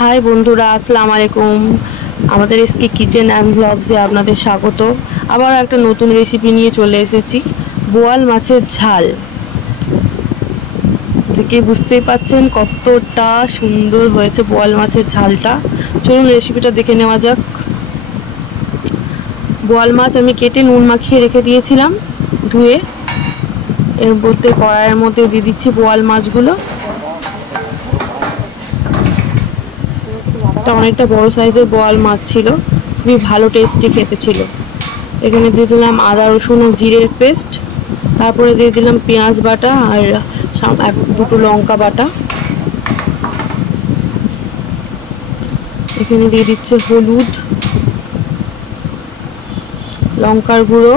High বন্ধুরা, আসসালামু আলাইকুম। আমাদের এসকে কিচেন অ্যান্ড ব্লগসে আপনাদের স্বাগত। আবার একটা নতুন রেসিপি নিয়ে চলে এসেছি, বোয়াল মাছের ঝাল। থেকে বুঝতেই পাচ্ছেন কতটা সুন্দর হয়েছে বোয়াল মাছের ঝালটা। চলুন রেসিপিটা দেখে নেওয়া যাক। বোয়াল মাছ আমি কেটে নুন মাখিয়ে রেখে দিয়েছিলাম ধুয়ে। এর মধ্যে কড়াইয়ের মধ্যে দিয়ে দিচ্ছি বোয়াল মাছগুলো। অনেকটা বড় সাইজের বোয়াল মাছ ছিল, খুবই ভালো টেস্টি খেতে ছিল। এখানে দিয়ে দিলাম আদা রসুন ও জিরের পেস্ট, তারপরে দিয়ে দিলাম পেঁয়াজ বাটা আর দুটো লঙ্কা বাটা। এখানে দিয়ে দিচ্ছে হলুদ, লঙ্কার গুঁড়ো,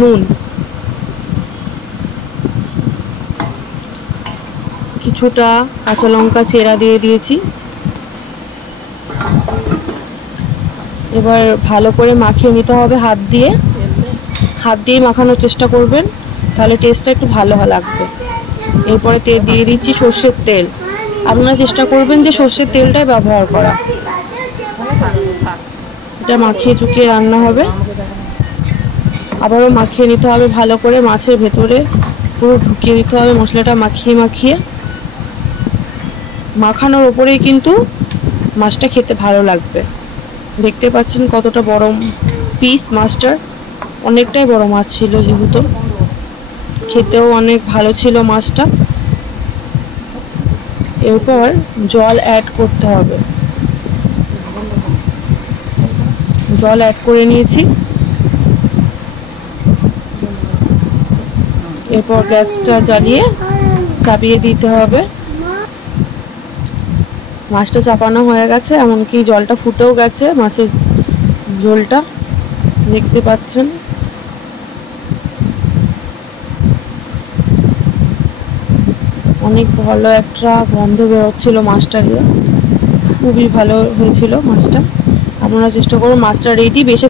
নুন, কিছুটা কাঁচা লঙ্কা চেরা দিয়ে দিয়েছি। এবার ভালো করে মাখিয়ে নিতে হবে হাত দিয়ে মাখানোর চেষ্টা করবেন, তাহলে টেস্টটা একটু ভালো লাগবে। এরপরে তেল দিয়ে দিচ্ছি সর্ষের তেল। আপনারা চেষ্টা করবেন যে সর্ষের তেলটাই ব্যবহার করা। এটা মাখিয়ে চুকিয়ে রান্না হবে। আবারও মাখিয়ে নিতে হবে ভালো করে, মাছের ভেতরে পুরো ঢুকিয়ে দিতে হবে মশলাটা। মাখিয়ে মাখানোর ওপরেই কিন্তু মাছটা খেতে ভালো লাগবে। দেখতে পাচ্ছেন কতটা বড় পিস মাছটার, অনেকটাই বড় মাছ ছিল, যেহেতু খেতেও অনেক ভালো ছিল মাছটা। এরপর জল অ্যাড করতে হবে। জল অ্যাড করে নিয়েছি। এরপর গ্যাসটা জ্বালিয়ে চাপিয়ে দিতে হবে। মাছটা চাপানো হয়ে গেছে, এমনকি জলটা ফুটেও গেছে মাছের ঝোলটা, দেখতে পাচ্ছেন। অনেক ভালো একটা গন্ধ বেরোচ্ছিল মাছটা দিয়ে, খুবই ভালো হয়েছিল মাছটা। আপনারা চেষ্টা করুন। মাছটা রেডি। বেশি